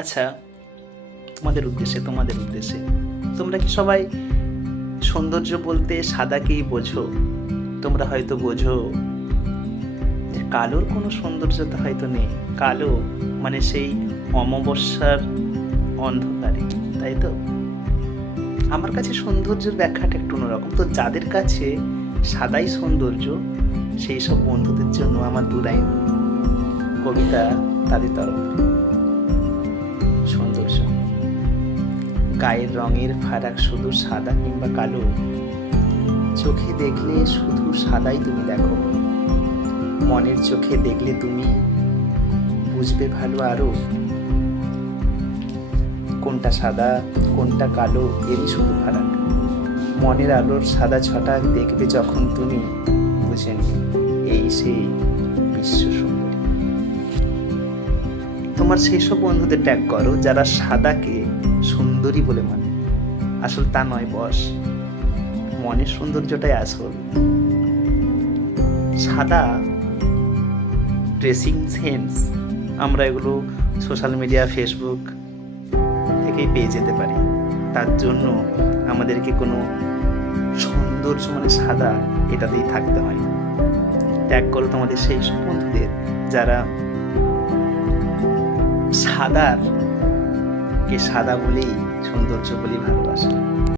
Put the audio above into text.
আচ্ছা, তোমাদের উদ্দেশ্যে তোমরা কি সবাই সৌন্দর্য বলতে সাদাকেই বোঝো? তোমরা হয়তো বোঝো যে কালোর কোনো সৌন্দর্যতা হয়তো নেই, কালো মানে সেই অমাবস্যার অন্ধকারে, তাই তো? আমার কাছে সৌন্দর্যের ব্যাখ্যাটা একটু অন্যরকম। তো যাদের কাছে সাদাই সৌন্দর্য, সেই সব বন্ধুদের জন্য আমার দু লাইন কবিতা তাদের তরফ। সৌন্দর্য, গায়ের রঙের ফারাক শুধু সাদা কিংবা কালো, চোখে দেখলে শুধু সাদাই তুমি দেখো, মনের চোখে দেখলে তুমি বুঝবে ভালো আরো কোনটা সাদা কোনটা কালো, এরই শুধু ফারাক। মনের আলোর সাদা ছটা দেখবে যখন তুমি, বুঝে নিও এই সেই বিশ্ব সুন্দরী। তোমার সেই সব বন্ধুদের ট্যাগ করো যারা সাদাকে সুন্দরী বলে মানে। আসল তা নয় বস, মনের সৌন্দর্যটাই আসল। সাদা ড্রেসিং সেন্স আমরা এগুলো সোশ্যাল মিডিয়া, ফেসবুক থেকেই পেয়ে যেতে পারি। তার জন্য আমাদেরকে কোনো সৌন্দর্য মানে সাদা এটাতেই থাকতে হয় না। ত্যাগ করো তোমাদের সেই সব বন্ধুদের যারা সাদাকে সাদা বলেই, সৌন্দর্য বলেই ভালোবাসে।